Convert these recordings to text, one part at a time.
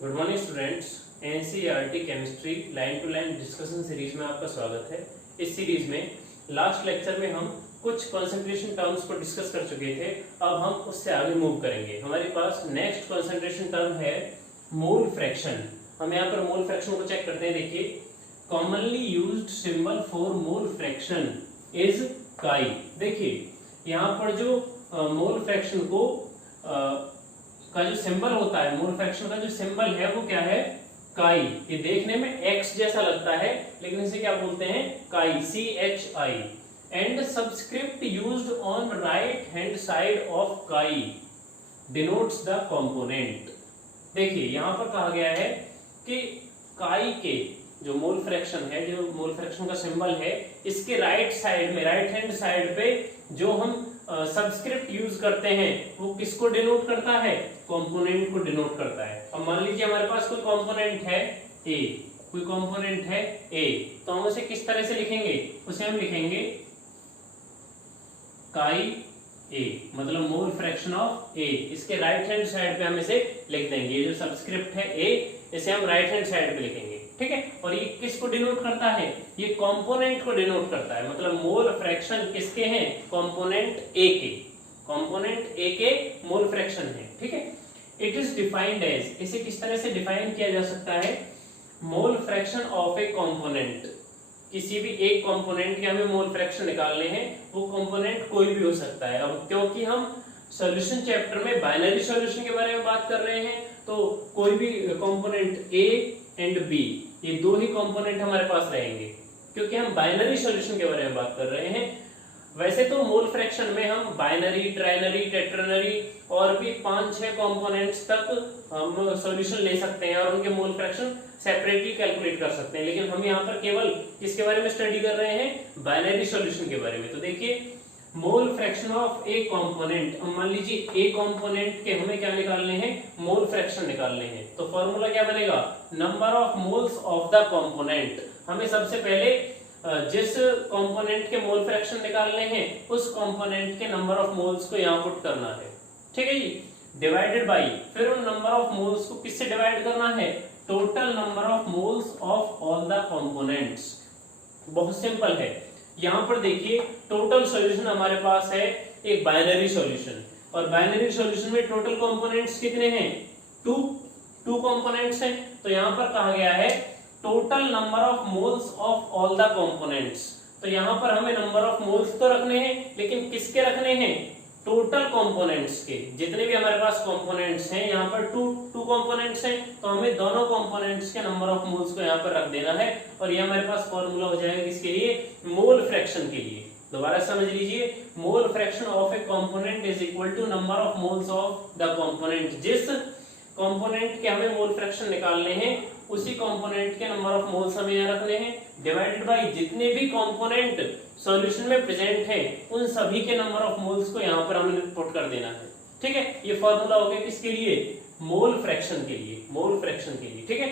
Good morning students. NCERT chemistry line to line discussion series में आपका स्वागत है। इस सीरीज में लास्ट लेक्चर में हम कुछ कंसंट्रेशन टर्म्स को डिस्कस कर चुके थे। अब हम उससे आगे मूव करेंगे। हमारे पास नेक्स्ट कंसंट्रेशन टर्म है मोल फ्रैक्शन। हम यहाँ पर मोल फ्रैक्शन को चेक करते हैं। देखिए, commonly used symbol for mole fraction is काई। देखिए यहाँ पर जो मोल फ्रैक्शन को का जो सिंबल होता है, मोल फ्रैक्शन का जो सिंबल है वो क्या है? काई। ये देखने में एक्स जैसा लगता है लेकिन इसे क्या बोलते हैं? काई, CHI। And subscript used on right hand side of काई डिनोट्स द कंपोनेंट। देखिए यहाँ पर कहा गया है कि काई के जो मोल फ्रैक्शन है, जो मोल फ्रैक्शन का सिंबल है, इसके राइट साइड में, राइट हैंड साइड पे जो हम सबस्क्रिप्ट यूज करते हैं वो किसको डिनोट करता है? कंपोनेंट को डिनोट करता है। अब मान लीजिए हमारे पास कोई कंपोनेंट है A, कोई कंपोनेंट है A, तो हम उसे किस तरह से लिखेंगे? उसे हम लिखेंगे काई A, मतलब मोल फ्रैक्शन ऑफ A। इसके राइट हैंड साइड पे हम इसे लिख देंगे। ये जो सबस्क्रिप्ट है A, इसे हम राइट हैंड साइड पे लिखेंगे, ठीक है। और ये किसको डिनोट करता है? ये कंपोनेंट को डिनोट करता है। मतलब मोल फ्रैक्शन किसके हैं? कंपोनेंट A के। कंपोनेंट A के मोल फ्रैक्शन है, ठीक है। इट इज डिफाइंड एज, इसे किस तरह से डिफाइन किया जा सकता है? मोल फ्रैक्शन ऑफ ए कंपोनेंट। किसी भी एक कंपोनेंट के हमें मोल फ्रैक्शन निकालने हैं, वो कंपोनेंट कोई भी हो सकता है। अब क्योंकि हम सॉल्यूशन चैप्टर में बाइनरी सॉल्यूशन के बारे में बात कर रहे हैं, तो कोई भी कंपोनेंट A एंड B, ये दो ही कंपोनेंट हमारे पास रहेंगे क्योंकि हम बाइनरी सॉल्यूशन के बारे में बात कर रहे हैं। वैसे तो मोल फ्रैक्शन में हम बाइनरी, ट्राइनरी, टेट्रानरी और भी 5-6 कंपोनेंट्स तक हम सॉल्यूशन ले सकते हैं और उनके मोल फ्रैक्शन सेपरेटली कैलकुलेट कर सकते हैं। लेकिन हम यहाँ पर केवल किसके बारे में स्टडी कर रहे हैं? बाइनरी सॉल्यूशन के बारे में। तो देखिए, मोल फ्रैक्शन ऑफ ए कंपोनेंट। मान लीजिए ए कंपोनेंट के हमें क्या निकालने हैं? मोल फ्रैक्शन निकालने हैं। तो फॉर्मूला क्या बनेगा? Number of moles of the component. हमें सबसे पहले जिस कंपोनेंट के मोल फ्रैक्शन निकालने हैं उस कंपोनेंट के नंबर ऑफ मोल्स को यहाँ पुट करना है, ठीक है जी। डिवाइडेड बाई, फिर उन नंबर ऑफ मोल्स को किससे डिवाइड करना है? Total number of moles of all the components. बहुत सिंपल है। यहाँ पर देखिए, टोटल सॉल्यूशन हमारे पास है एक बाइनरी सॉल्यूशन, और बाइनरी सॉल्यूशन में टोटल कंपोनेंट्स कितने हैं? टू कंपोनेंट्स हैं। तो यहाँ पर कहा गया है total number of moles of all the components. तो यहाँ पर हमें नंबर ऑफ मोल्स तो रखने हैं, लेकिन किसके रखने हैं? टोटल कंपोनेंट्स के। जितने भी हमारे पास कंपोनेंट्स हैं, यहाँ पर टू कंपोनेंट्स हैं, तो हमें दोनों कंपोनेंट्स के नंबर ऑफ मोल्स को यहाँ पर रख देना है। और ये हमारे पास फॉर्मूला हो जाएगा किसके लिए? मोल फ्रैक्शन के लिए। दोबारा समझ लीजिए, mole fraction of a component is equal to number of moles of the component. जिस कंपोनेंट के हमें मोल फ्रैक्शन निकालने हैं उसी कंपोनेंट के नंबर ऑफ मोल्स हमें यहाँ रखने हैं, डिवाइडेड बाय जितने भी कंपोनेंट सॉल्यूशन में प्रेजेंट हैं उन सभी के नंबर ऑफ मोल्स को यहाँ पर हमें पुट कर देना है, ठीक है। ये फॉर्मूला हो गया किसके लिए? मोल फ्रैक्शन के लिए, मोल फ्रैक्शन के लिए, ठीक है।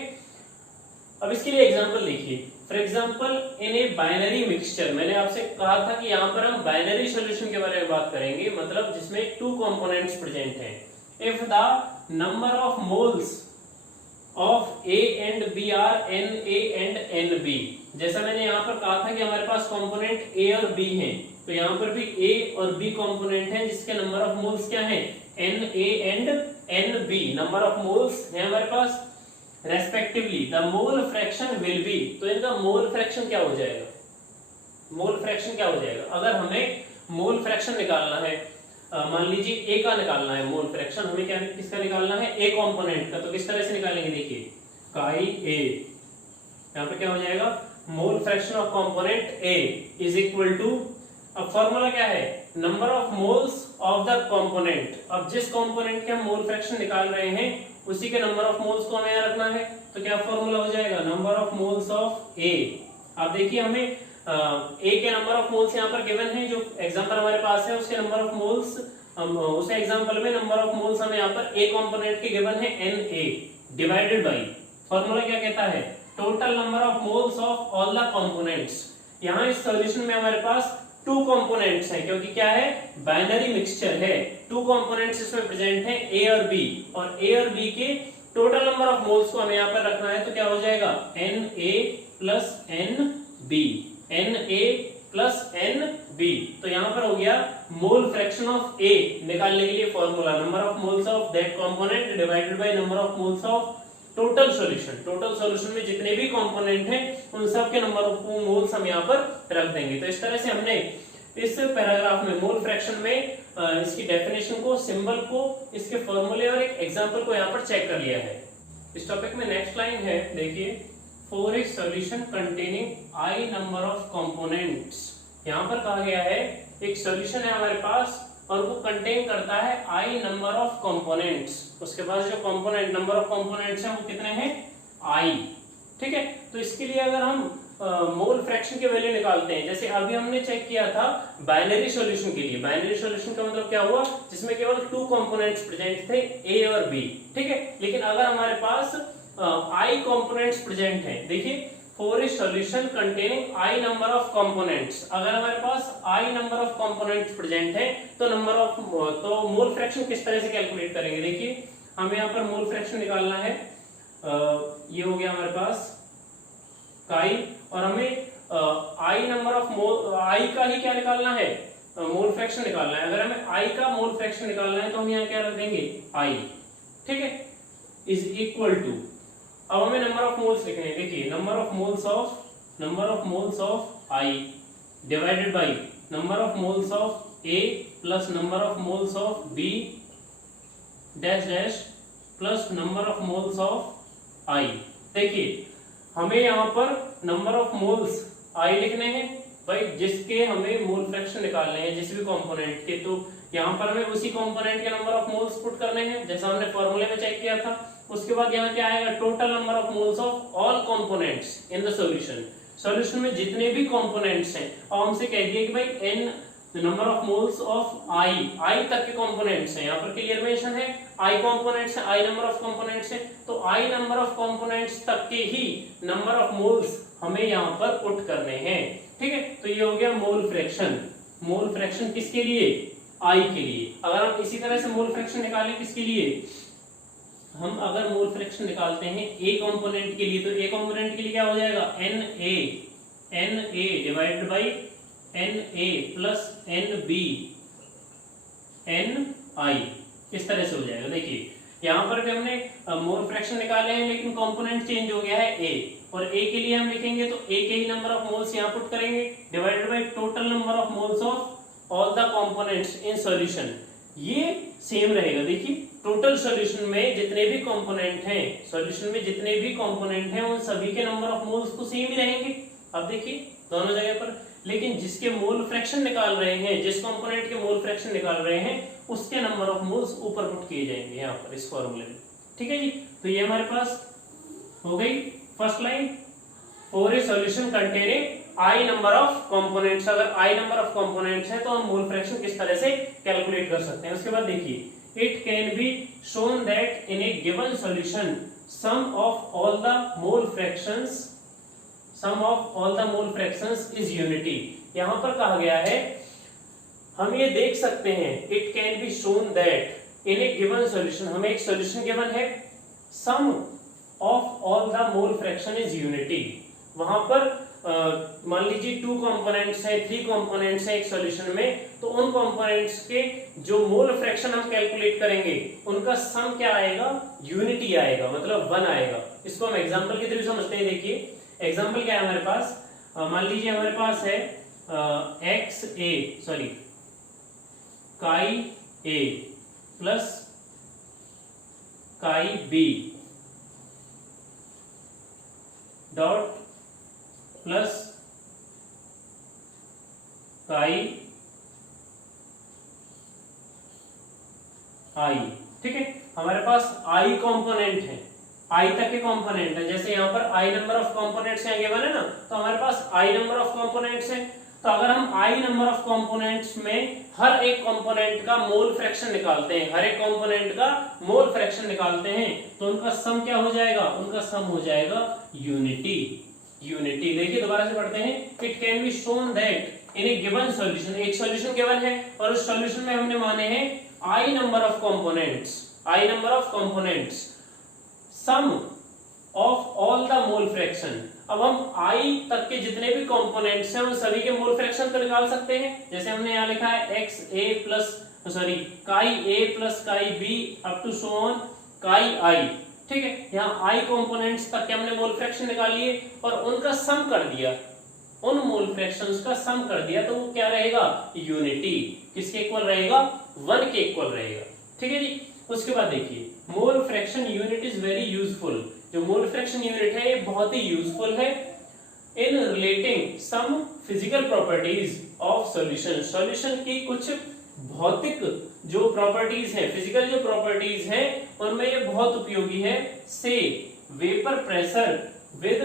अब इसके लिए एग्जांपल देखिए। For example, in a binary mixture, मैंने आपसे कहा था कि यहाँ पर हम बाइनरी सॉल्यूशन के बारे में बात करेंगे, मतलब जिसमें टू कंपोनेंट्स प्रेजेंट हैं। If the number of moles of A and B are NA and NB, जैसा मैंने यहाँ पर कहा था कि हमारे पास कंपोनेंट A और B हैं, तो यहाँ पर भी A और B कंपोनेंट हैं जिसके नंबर ऑफ मोल्स क्या हैं? NA and NB। Number of moles है हमारे पास respectively. The mole fraction will be, तो इनका मोल फ्रैक्शन क्या हो जाएगा? मोल फ्रैक्शन क्या हो जाएगा? अगर हमें मोल फ्रैक्शन निकालना है, मान लीजिए A का निकालना है मोल फ्रैक्शन, हमें क्या किसका निकालना है? A कंपोनेंट का। तो किस तरह से निकालेंगे? देखिए, काई A, यहाँ पे क्या हो जाएगा? Mole fraction of component A is equal to, अब फॉर्मूला क्या है? Number of moles of the component. अब जिस कंपोनेंट के हम मोल फ्रैक्शन निकाल रहे हैं उसी के नंबर ऑफ मोल्स को हमें यहाँ रखना है। तो क्या फॉर्मूला हो जाएगा? Number of moles of A। अब देखिए, हमें A के नंबर ऑफ मोल्स यहाँ पर गिवन है, जो एग्जांपल हमारे पास है उसके नंबर ऑफ मोल्स, उस एग्जांपल में नंबर ऑफ मोल्स हमें यहाँ पर A कंपोनेंट के गिवन है Na, डिवाइडेड बाय फॉर्मूला क्या कहता है? Total number of moles of all the components. यहाँ इस सॉल्यूशन में हमारे पास टू कंपोनेंट्स हैं, क्योंकि क्या है? बाइनरी मिक्सचर है। टू कंपोनेंट्स इसमें प्रेजेंट हैं, A और B, और A और B के टोटल नंबर ऑफ मोल्स को हमें यहाँ पर रखना है, तो क्या हो जाएगा Na plus NB, Na plus NB। तो यहाँ पर हो गया मोल फ्रैक्शन ऑफ A निकालने के लिए formula number of moles of that component divided by number of moles of total solution. Total solution में जितने भी कंपोनेंट हैं उन सब के नंबर ऑफ मोल्स हम यहाँ पर रख देंगे। तो इस तरह से हमने इस पैराग्राफ में मोल फ्रैक्शन में इसकी डेफिनेशन को, सिंबल को, इसके फॉर्मूले और एक एग्जांपल को यहाँ पर चेक कर लिया है। इस टॉपिक में नेक्स्ट लाइन है, देखिए, for a solution containing i number of components. यहाँ पर कहा गया है एक सॉल्यूशन है हमारे पास और वो कंटेन करता है आई नंबर ऑफ कंपोनेंट्स। उसके पास जो कंपोनेंट नंबर ऑफ कंपोनेंट्स हैं वो कितने हैं, आई। ठीक है, तो इसके लिए अगर हम मोल फ्रैक्शन की वैल्यू निकालते हैं, जैसे अभी हमने चेक किया था बाइनरी सॉल्यूशन के लिए। बाइनरी सॉल्यूशन का मतलब क्या हुआ, जिसमें केवल 2 कंपोनेंट्स प्रेजेंट थे, ए और बी। ठीक है, लेकिन अगर हमारे पास आई कंपोनेंट्स प्रेजेंट हैं, देखिए, for a solution containing i number of components, अगर हमारे पास i number of components present है तो मोल फ्रैक्शन किस तरह से कैलकुलेट करेंगे। देखिए, हमें यहाँ पर मोल फ्रैक्शन निकालना है, ये हो गया हमारे पास काई, और हमें आई नंबर ऑफ मोल, आई का ही क्या निकालना है, मोल फ्रैक्शन निकालना है। अगर हमें आई का मोल फ्रैक्शन निकालना है तो हम यहाँ क्या रख देंगे, आई। ठीक है, इज इक्वल टू, अब हमें नंबर ऑफ मोल्स लिखने हैं। देखिए, number of moles of i divided by number of moles of A plus number of moles of B dash dash plus number of moles of i. देखिए, हमें यहाँ पर number of moles आई लिखने हैं भाई, जिसके हमें मोल फ्रैक्शन निकालने हैं जिस भी कंपोनेंट के। तो यहाँ पर हमें उसी कंपोनेंट के नंबर ऑफ मोल्स पुट करने हैं जैसा हमने फॉर्मूले में चेक किया था। उसके बाद यहाँ क्या आएगा, total number of moles of all components in the solution. Solution में जितने भी कंपोनेंट्स हैं, और हमसे कह दिया कि भाई n number of moles of i तक के कंपोनेंट्स हैं। यहाँ पर क्लियर मेंशन है आई कंपोनेंट्स है, आई नंबर ऑफ कंपोनेंट्स है, तो आई नंबर ऑफ कंपोनेंट्स तक के ही नंबर ऑफ मोल्स हमें यहाँ पर पुट करने हैं। ठीक है, तो ये हो गया मोल फ्रैक्शन। मोल फ्रैक्शन किसके लिए, आई के लिए। अगर हम इसी तरह से मोल फ्रैक्शन निकालें किसके लिए, हम अगर मोल फ्रैक्शन निकालते हैं ए कंपोनेंट के लिए, तो ए कंपोनेंट के लिए क्या हो जाएगा, Na divided by Na plus NB Ni, इस तरह से हो जाएगा। देखिए, यहाँ पर भी हमने मोल फ्रैक्शन निकाले हैं लेकिन कंपोनेंट चेंज हो गया है A, और A के लिए हम लिखेंगे तो A के ही नंबर ऑफ मोल्स यहाँ पुट करेंगे divided by total number of moles of all the components in solution. ये सेम रहेगा। देखिए, टोटल सॉल्यूशन में जितने भी कंपोनेंट हैं, सॉल्यूशन में जितने भी कंपोनेंट हैं उन सभी के नंबर ऑफ मोल्स तो सेम ही रहेंगे। अब देखिए दोनों जगह पर, लेकिन जिसके मोल फ्रैक्शन निकाल रहे हैं, जिस कंपोनेंट के मोल फ्रैक्शन निकाल रहे हैं, उसके नंबर ऑफ मोल्स ऊपर पुट किए जाएंगे यहाँ पर इस फॉर्मूले में। ठीक है जी, तो ये हमारे पास हो गई first line, for a solution containing i number of components. अगर आई नंबर ऑफ कंपोनेंट्स है तो हम मोल फ्रैक्शन किस तरह से कैलकुलेट कर सकते हैं। उसके बाद देखिए, it can be shown that in a given solution sum of all the mole fractions is unity. यहां पर कहा गया है, हम ये देख सकते हैं, it can be shown that in a given solution, हमें एक सॉल्यूशन गिवन है, sum of all the mole fraction is unity. वहां पर मान लीजिए 2 कंपोनेंट्स है, 3 कंपोनेंट्स है एक सॉल्यूशन में, तो उन कंपोनेंट्स के जो मोल फ्रैक्शन हम कैलकुलेट करेंगे उनका सम क्या आएगा, यूनिटी आएगा, मतलब 1 आएगा। इसको हम एग्जांपल के थ्रू समझते हैं। देखिए, एग्जांपल क्या है हमारे पास, मान लीजिए हमारे पास है chi A plus chi B dot plus chi i. ठीक है, हमारे पास आई कंपोनेंट है, आई तक के कंपोनेंट है। जैसे यहाँ पर आई नंबर ऑफ कंपोनेंट्स हैं गिवन है ना, तो हमारे पास आई नंबर ऑफ कंपोनेंट्स हैं। तो अगर हम आई नंबर ऑफ कंपोनेंट्स में हर एक कंपोनेंट का मोल फ्रैक्शन निकालते हैं, हर एक कंपोनेंट का मोल फ्रैक्शन निकालते हैं, तो उनका सम क्या हो जाएगा, उनका सम हो जाएगा यूनिटी। देखिए दोबारा से पढ़ते हैं, it can be shown that in a given solution, एक सॉल्यूशन गिवन है और उस सॉल्यूशन में हमने माने हैं I number of components sum of all the mole fraction. अब हम I तक के जितने भी कंपोनेंट्स हैं उन सभी के मोल फ्रैक्शन को निकाल सकते हैं। जैसे हमने यहाँ लिखा है chi A plus chi B up to so on chi I, ठीक है। यहाँ I कंपोनेंट्स तक के हमने मोल फ्रैक्शन निकाल लिए और उनका सम कर दिया, उन मोल फ्रैक्शंस का सम कर दिया, तो वो क्या रहेगा, यूनिटी। किसके इक्वल रहेगा, 1 के इक्वल रहेगा, ठीक है जी। उसके बाद देखिए mole fraction unit is very useful. जो मोल फ्रैक्शन यूनिट है ये बहुत ही यूजफुल है in relating some physical properties of solution. Solution की कुछ भौतिक जो प्रॉपर्टीज है, फिजिकल जो प्रॉपर्टीज है, उनमें ये बहुत उपयोगी है। से vapour pressure with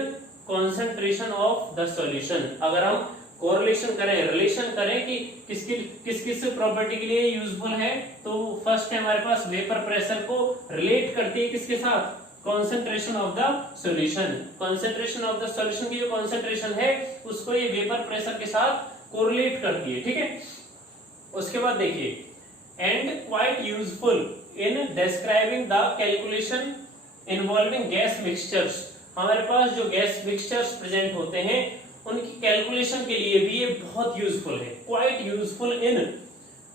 concentration of the solution. अगर हम कोरिलेशन करें, रिलेशन करें कि किस किस प्रॉपर्टी के लिए यूजफुल है, तो फर्स्ट है हमारे पास वेपर प्रेशर को रिलेट करती है किसके साथ, concentration of the solution. Concentration of the solution की जो कंसंट्रेशन है उसको ये वेपर प्रेशर के साथ कोरिलेट करती है, ठीक है। उसके बाद देखिए and quite useful in describing the calculation involving gas mixtures. हमारे पास जो गैस मिक्सचर्स प्रेजेंट होते हैं उनकी कैलकुलेशन के लिए भी ये बहुत यूजफुल है। Quite useful in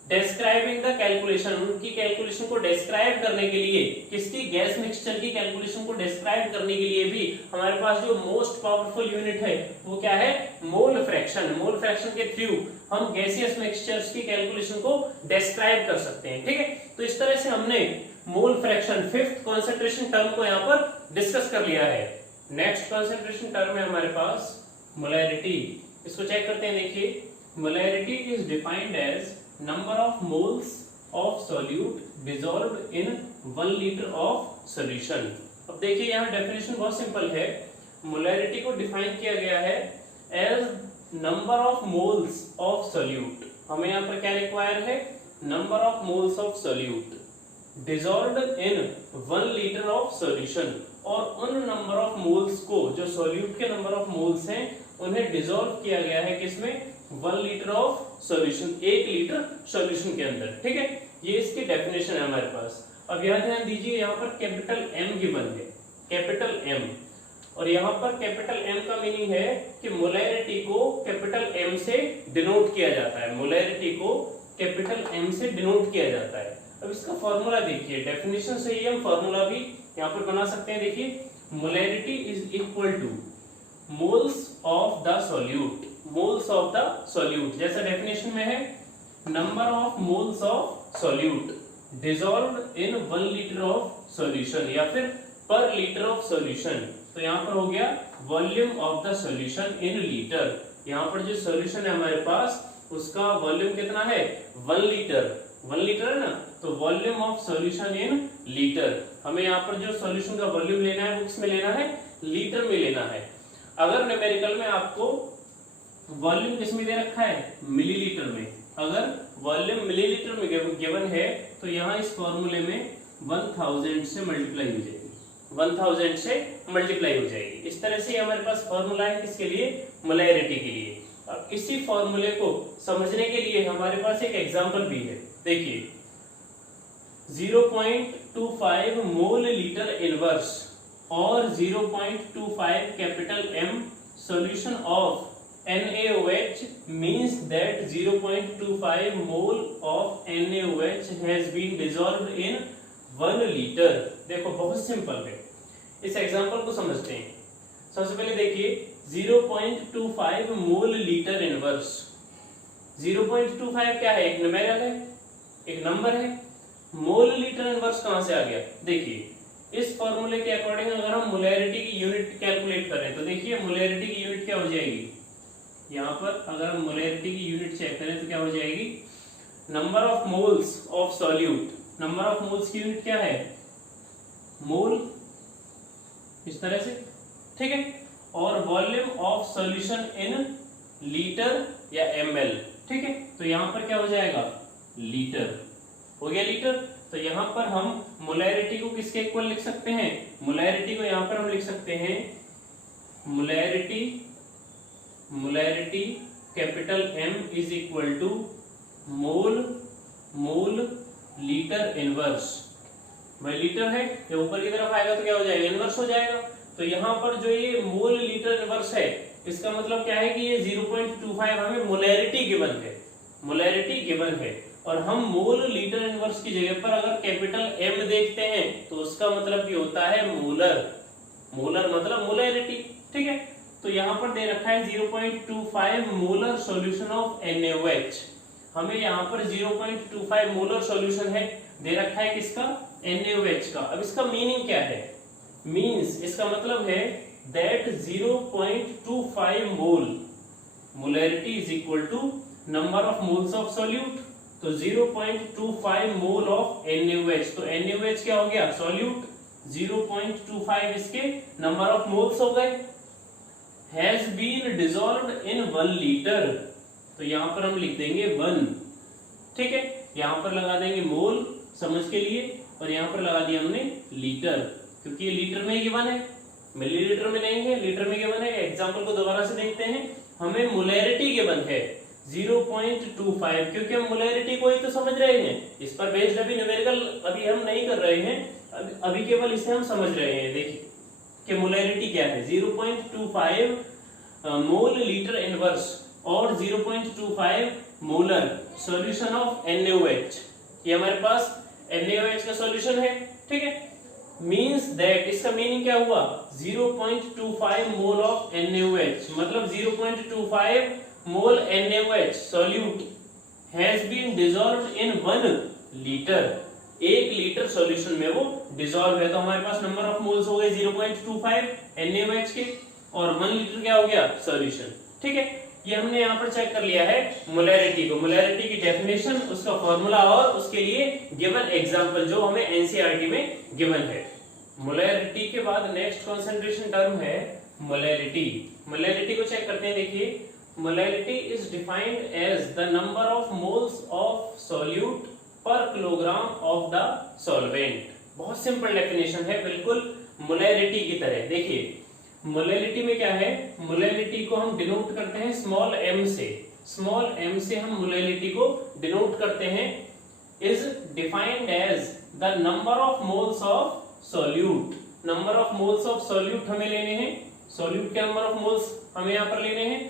describing the calculation, उनकी कैलकुलेशन को डिस्क्राइब करने के लिए, किसकी, गैस मिक्सचर की कैलकुलेशन को डिस्क्राइब करने के लिए भी हमारे पास जो मोस्ट पावरफुल यूनिट है वो क्या है, मोल फ्रैक्शन। मोल फ्रैक्शन के थ्रू हम गैसियस मिक्सचर्स की कैलकुलेशन को डिस्क्राइब कर सकते हैं, ठीक है। तो इस तरह से हमने mole fraction, fifth concentration term को यहाँ पर डिस्कस कर लिया है। नेक्स्ट कंसंट्रेशन टर्म है हमारे पास मोलैरिटी। इसको चेक करते हैं। देखिए molarity is defined as number of moles of solute dissolved in 1 liter of solution। अब देखिए यहाँ डेफिनेशन बहुत सिंपल है। मोलैरिटी को डिफाइन किया गया है as number of moles of solute. हमें यहाँ पर क्या रिक्वायर है, number of moles of solute dissolved in 1 litre of solution. और उन नंबर ऑफ मोल्स को, जो सोल्यूट के नंबर ऑफ मोल्स हैं, उन्हें डिसॉल्व किया गया है किसमें, 1 litre of solution, 1 litre solution के अंदर, ठीक है। ये इसकी डेफिनेशन है हमारे पास। अब यहाँ ध्यान दीजिए, यहाँ पर कैपिटल M गिवन है, कैपिटल M, और यहाँ पर कैपिटल M का मीनिंग है कि मोलैरिटी को कैपिटल M से डिनोट किया जाता है। मोलैरिटी को कैपिटल M से डिनोट किया जाता है। अब इसका फॉर्मूला देखिए, डेफिनेशन से ही हम फॉर्मूला भी यहाँ पर बना सकते हैं। देखिए molarity is equal two moles of the solute, moles of the solute, जैसा डेफिनेशन में है, number of moles of solute dissolved in 1 litre of solution, या फिर पर लीटर ऑफ सॉल्यूशन। तो यहाँ पर हो गया volume of the solution in litre. यहाँ पर जो सॉल्यूशन है हमारे पास उसका वॉल्यूम कितना है, 1 लीटर, 1 लीटर है ना, तो volume of solution in litre. हमें यहाँ पर जो सॉल्यूशन का वॉल्यूम लेना है वो किसमें लेना है, लीटर में लेना है। अगर न्यूमेरिकल में आपको वॉल्यूम किसमें दे रखा है, मिलीलीटर में, अगर वॉल्यूम मिलीलीटर में गिवन है तो यहाँ इस फॉर्मूले में 1000 से मल्टीप्लाई हो जाएगी, 1000 से मल्टीप्लाई हो जाएगी। इस तरह से हमारे पास फॉर्मूला है किसके लिए, मोलैरिटी के लिए। अब इसी फॉर्मूले को समझने के लिए हमारे पास एक एग्जांपल भी है। देखिए 0.25 मोल लीटर इनवर्स और 0.25 capital M solution of NaOH means that 0.25 mole of NaOH has been dissolved in 1 liter। देखो बहुत सिंपल है, इस एग्जांपल को समझते हैं। सबसे पहले देखिए 0.25 मोल लीटर इनवर्स। 0.25 क्या है, एक न्यूमेरिकल है, एक नंबर है। मोल लीटर इनवर्स कहां से आ गया, देखिए इस फॉर्मूले के अकॉर्डिंग अगर हम मोलैरिटी की यूनिट कैलकुलेट करें तो देखिए मोलैरिटी की यूनिट क्या हो जाएगी, यहाँ पर अगर हम मोलैरिटी की यूनिट चेक करें तो क्या हो जाएगी, number of moles of solute. Number of moles की यूनिट क्या है, मोल, इस तरह से, ठीक है। और volume of solution in litre या ml, ठीक है। तो यहाँ पर क्या हो जाएगा, लीटर, हो गया लीटर। तो यहाँ पर हम मोलैरिटी को किसके इक्वल लिख सकते हैं, मोलैरिटी को यहाँ पर हम लिख सकते हैं molarity capital M is equal to mole litre inverse. भाई लीटर है, ये ऊपर की तरफ आएगा तो क्या हो जाएगा, इनवर्स हो जाएगा। तो यहाँ पर जो ये मोल लीटर इनवर्स है, इसका मतलब क्या है कि ये 0.25 हमें मोलैरिटी गिवन है, मोलैरिटी गिवन है। और हम मोल लीटर इनवर्स की जगह पर अगर कैपिटल M देखते हैं तो उसका मतलब ये होता है मोलर, मोलर मतलब मोलैरिटी, ठीक है। तो यहाँ पर दे रखा है 0.25 मोलर सॉल्यूशन ऑफ NaOH, हमें यहाँ पर 0.25 मोलर सॉल्यूशन है दे रखा है किसका, NaOH का। अब इसका मीनिंग क्या है, मीन्स इसका मतलब है that 0.25 mole molarity is equal to number of moles of solute. तो 0.25 मोल ऑफ NaOH, तो NaOH क्या हो गया, सॉल्यूट, 0.25 इसके नंबर ऑफ मोल्स हो गए, has been dissolved in 1 litre. तो यहां पर हम लिख देंगे 1, ठीक है। यहां पर लगा देंगे मोल समझ के लिए, और यहां पर लगा दिया हमने लीटर, क्योंकि ये लीटर में गिवन है, मिलीलीटर में नहीं है, लीटर में गिवन है। एग्जांपल को दोबारा से देखते हैं, हमें मोलैरिटी गिवन है 0.25, क्योंकि हम मोलैरिटी को ही तो समझ रहे हैं, इस पर बेस्ड अभी न्यूमेरिकल अभी हम नहीं कर रहे हैं, अभी केवल इसे हम समझ रहे हैं। देखिए कि मोलैरिटी क्या है, 0.25 मोल लीटर इनवर्स और 0.25 मोलर सॉल्यूशन ऑफ NaOH, ये हमारे पास NaOH का सॉल्यूशन है, ठीक है। मींस दैट, इसका मीनिंग क्या हुआ, 0.25 मोल ऑफ NaOH, मतलब 0.25 mole NaOH solute has been dissolved in 1 litre, 1 litre solution में वो डिसॉल्व है। तो हमारे पास नंबर ऑफ मोल्स हो गए 0.25 NaOH के, और 1 लीटर क्या हो गया, सॉल्यूशन, ठीक है। ये हमने यहाँ पर चेक कर लिया है मोलैरिटी को, मोलैरिटी की डेफिनेशन, उसका फॉर्मूला और उसके लिए गिवन एग्जांपल जो हमें एनसीईआरटी में गिवन है। मोलैरिटी के बाद नेक्स्ट कंसंट्रेशन टर्म है मोलैरिटी। मोलैरिटी को चेक करते हैं, देखिए molarity is defined as the number of moles of solute per kilogram of the solvent. बहुत सिंपल डेफिनेशन है, बिल्कुल मोलैरिटी की तरह। देखिए मोलैरिटी में क्या है, मोलैरिटी को हम डिनोट करते हैं स्मॉल m से, स्मॉल m से हम मोलैरिटी को डिनोट करते हैं, is defined as the number of moles of solute. Number of moles of solute हमें लेने हैं, सॉल्यूट के नंबर ऑफ मोल्स हमें यहाँ पर लेने हैं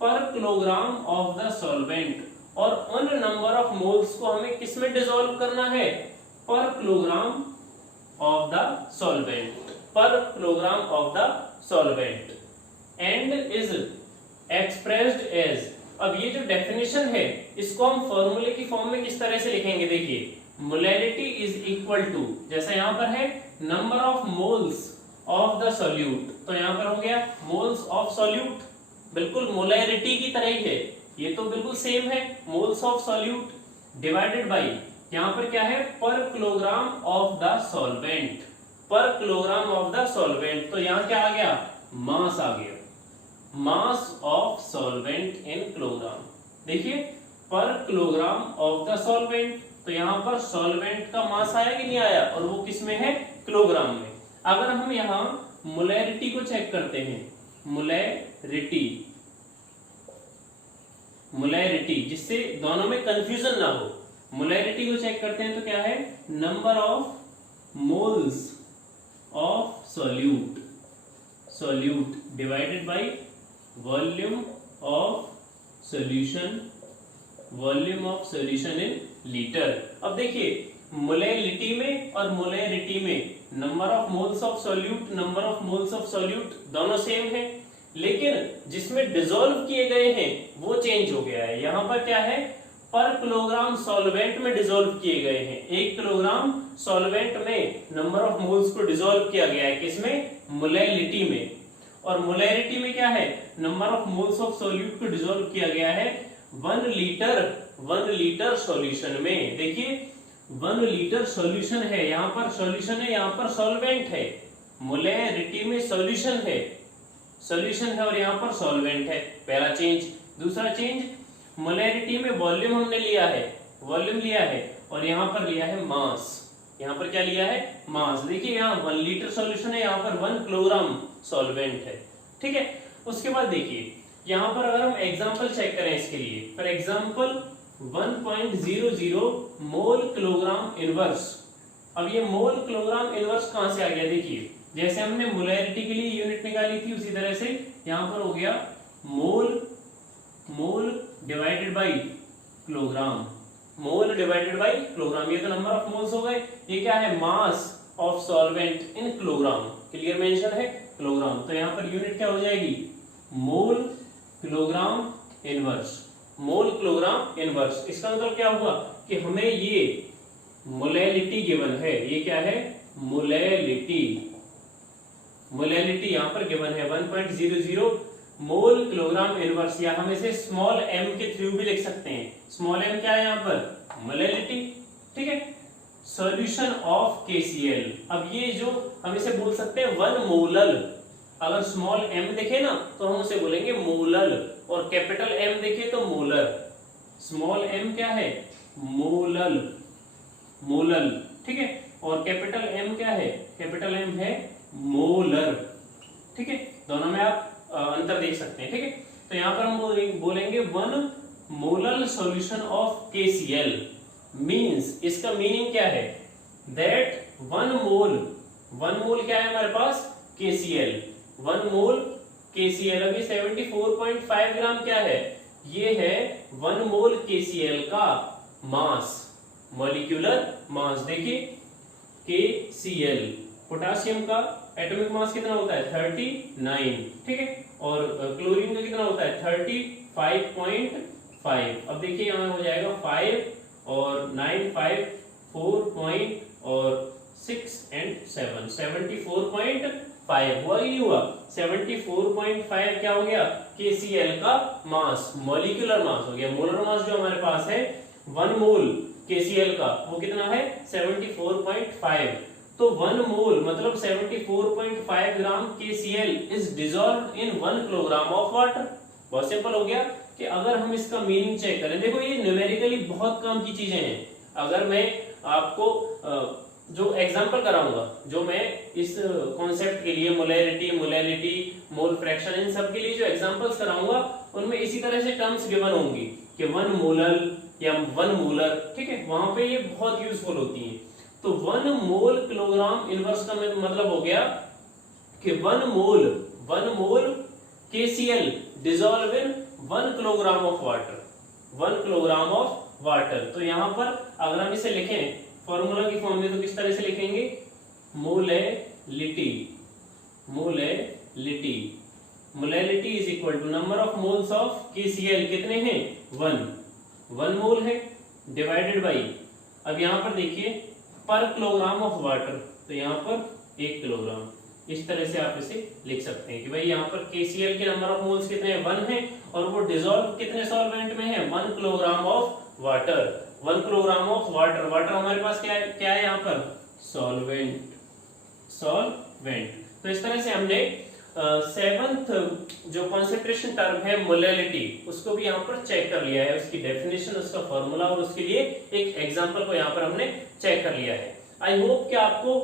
पर किलोग्राम ऑफ द सॉल्वेंट, और उन नंबर ऑफ मोल्स को हमें किस में डिसॉल्व करना है, per kilogram of the solvent, per kilogram of the solvent, and is expressed as. अब ये जो डेफिनेशन है इसको हम फॉर्मूले की फॉर्म में किस तरह से लिखेंगे, देखिए मोलैरिटी इज इक्वल टू, जैसा यहां पर है number of moles of the solute, तो यहां पर हो गया मोल्स ऑफ सॉल्यूट, बिल्कुल मोलैरिटी की तरह ही है, ये तो बिल्कुल सेम है, moles of solute divided by यहां पर क्या है, per kilogram of the solvent, per kilogram of the solvent. तो यहां क्या आ गया, मास आ गया, mass of solvent in kilogram. देखिए पर किलोग्राम ऑफ द सॉल्वेंट, तो यहां पर सॉल्वेंट का मास आया कि नहीं आया, और वो किस में है, किलोग्राम में। अगर हम यहां मोलैरिटी को चेक करते हैं, मोलैरिटी, मोलैरिटी जिससे दोनों में कंफ्यूजन ना हो, मोलैरिटी को चेक करते हैं तो क्या है, number of moles of solute, solute divided by volume of solution, volume of solution in litre. अब देखिए मोलैलिटी में और मोलैरिटी में number of moles of solute, number of moles of solute दोनों सेम है, लेकिन जिसमें डिसॉल्व किए गए हैं वो चेंज हो गया है। यहां पर क्या है, पर किलोग्राम सॉल्वेंट में डिसॉल्व किए गए हैं, 1 किलोग्राम सॉल्वेंट में नंबर ऑफ मोल्स को डिसॉल्व किया गया है, किसमें, मोलैलिटी में। और मोलैरिटी में क्या है, number of moles of solute को डिसॉल्व किया गया है 1 लीटर सॉल्यूशन में। देखिए 1 लीटर सॉल्यूशन है, यहां पर सॉल्यूशन है, यहां पर सॉल्वेंट है, मोलैरिटी में सॉल्यूशन है, सॉल्यूशन है और यहां पर सॉल्वेंट है, पहला चेंज। दूसरा चेंज, मोलैरिटी में वॉल्यूम हमने लिया है, वॉल्यूम लिया है, और यहां पर लिया है मास, यहां पर क्या लिया है, मास। देखिए यहां 1 लीटर सॉल्यूशन है, यहां पर 1 किलोग्राम सॉल्वेंट है, ठीक है। उसके बाद देखिए यहां पर अगर हम एग्जांपल चेक करें इसके लिए, for example 1.00 mole kilogram inverse अब ये मोल किलोग्राम इनवर्स कहां से आ गया, देखिए जैसे हमने मोलैरिटी के लिए यूनिट निकाली थी उसी तरह से यहां पर हो गया मोल divided by kilogram, mole divided by kilogram, ये तो नंबर ऑफ मोल्स हो गए। ये क्या है, mass of solvent in kilogram, clear mention है किलोग्राम, तो यहाँ पर यूनिट क्या हो जाएगी, मोल किलोग्राम इनवर्स, मोल किलोग्राम इनवर्स। इसका मतलब क्या हुआ कि हमें ये मोलैलिटी गिवन है, ये क्या है, मोलैलिटी, मोलैलिटी यहाँ पर गिवन है 1.00 मोल किलोग्राम इनवर्स, या हम इसे स्मॉल m के थ्रू भी लिख सकते हैं। स्मॉल m क्या है यहाँ पर, मोलैलिटी, ठीक है। सॉल्यूशन ऑफ KCl, अब ये जो हम इसे बोल सकते हैं 1 मोलल, अगर स्मॉल m देखे ना तो हम उसे बोलेंगे मोलल, और कैपिटल M देखे तो मोलर। स्मॉल m क्या है, मोलल, मोलल, ठीक है, और कैपिटल M क्या है, कैपिटल M है मोलर, ठीक है, दोनों में आप अंतर देख सकते हैं, ठीक है। तो यहाँ पर हम बोलेंगे 1 molal solution of KCl means, इसका मीनिंग क्या है, दैट 1 मोल क्या है हमारे पास, KCl, 1 मोल KCl, अभी 74.5 ग्राम क्या है, ये है 1 मोल KCl का मास, मॉलिक्यूलर मास। देखिए KCl, पोटासियम का एटॉमिक मास कितना होता है 39, ठीक है, और क्लोरीन का कितना होता है 35.5। अब देखिए यहाँ हो जाएगा 5 और 9, 5, 4 और 6 and 7, 74.5 हुआ ही हुआ। 74.5 क्या हो गया, KCl का मास, मॉलिक्यूलर मास हो गया। मोलर मास जो हमारे पास है 1 मोल KCl का वो कितना है 74.5, तो 1 मोल मतलब 74.5 ग्राम KCl is dissolved in 1 kilogram of water. बहुत सिंपल हो गया कि अगर हम इसका मीनिंग चेक करें, देखो ये न्यूमेरिकली बहुत काम की चीजें हैं। अगर मैं आपको जो एग्जांपल कराऊंगा, जो मैं इस कॉन्सेप्ट के लिए मोलैरिटी, मोल फ्रैक्शन, इन सब के लिए जो एग्जांपल्स कराऊंगा उनमें इसी तरह से टर्म्स गिवन होंगी कि 1 मोलल या 1 मोलर, ठीक है, वहां पे ये बहुत यूजफुल होती हैं। तो 1 मोल किलोग्राम इनवर्स का मतलब हो गया कि 1 मोल KCl dissolve in 1 kilogram of water, 1 kilogram of water. तो यहां पर अगर हम इसे लिखें फॉर्मूला की फॉर्म में तो किस तरह से लिखेंगे, molality is equal to number of moles of KCl, कितने हैं 1 मोल है, डिवाइडेड बाई, अब यहां पर देखिए पर किलोग्राम ऑफ वाटर, तो यहाँ पर 1 किलोग्राम, इस तरह से आप इसे लिख सकते हैं कि भाई यहाँ पर KCl के नंबर ऑफ मोल्स कितने हैं 1 है, और वो डिसॉल्व कितने सॉल्वेंट में है 1 kilogram of water, 1 kilogram of water. Water हमारे पास क्या है यहाँ पर सॉल्वेंट। तो इस तरह से हमने 7th जो कॉन्सेंट्रेशन टर्म है मोलैलिटी, उसको भी यहाँ पर चेक कर लिया है, उसकी डेफिनेशन, उसका फॉर्मूला और उसके लिए एक एग्जांपल को यहाँ पर हमने चेक कर लिया है। आई होप कि आपको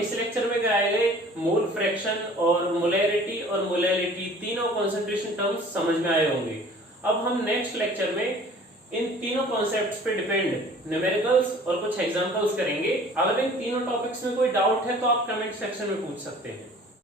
इस लेक्चर में कराए गए मोल फ्रैक्शन और मोलैलिटी तीनों कॉन्सेंट्रेशन टर्म्स समझ में आए होंगे। अब हम नेक्स्ट लेक्चर में इन तीनों कॉन्सेप्ट्स पे डिपेंड न्यूमेरिकल्स और कुछ एग्जांपल्स करेंगे। अगर इन तीनों टॉपिक्स में कोई डाउट है तो आप कमेंट सेक्शन में पूछ सकते हैं।